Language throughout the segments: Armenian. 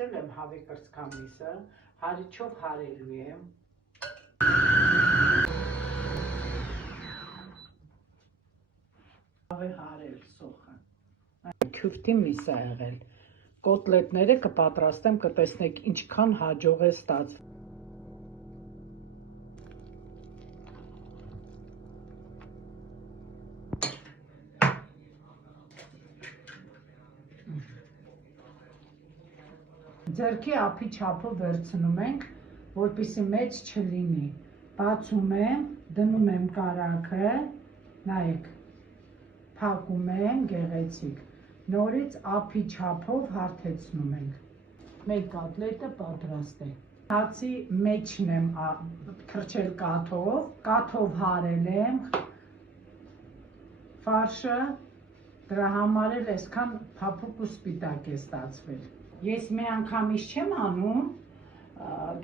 վերցրել եմ հավի կրծքամիսը, հարիչով հարելու եմ։ Հավի հարել սոխը։ Քյուֆտի միս է եղել։ Կոտլետները կպատրաստեմ, կտեսնեք ինչքան հաջող է ստացվում։ Ձեռքի ափի չափը վերցնում ենք, որպեսզի մեծ չլինի։ Բացում եմ, դնում եմ կարագը, նայեք, փակում եմ, գեղեցիկ։ Նորից ափի չափով հարթեցնում ենք։ Մեր կոտլետը պատրաստ է։ Հացի մեջն եմ թրջել կաթով հարել եմ ֆարշը, դրա համար էլ այսքան փափուկ ու սպիտակ է ստացվել։ Ես մի անգամից չեմ անում,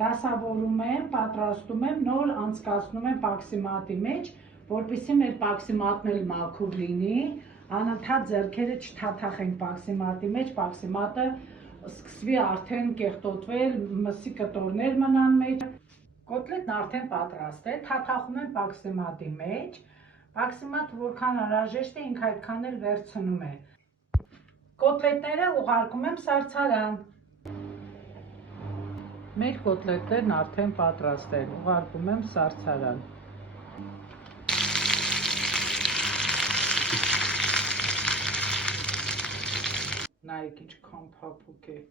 դասավորում եմ, պատրաստում եմ, նոր անցկացնում եմ պաքսիմատի մեջ, որպեսզի մեր պաքսիմատն էլ մաքուր լինի, անընդհատ ձեռքերը չթաթախենք պաքսիմատի մեջ, պաքսիմատը սկսվի արդեն կեղտոտվել, մսի կտորներ մնան մեջ։ Կոտլետն արդեն պատրաստ է, թաթախում եմ պաքսիմատի մեջ, պաքսիմատը որքան անհրաժեշտ է, ինքը այդքան էլ վերցնում է։ Կոտլետները ուղարկում եմ սառցարան։ Մեր կոտլետներն արդեն պատրաստ են, ուղարկում եմ սառցարան։ Նայեք ինչքան փափուկ է։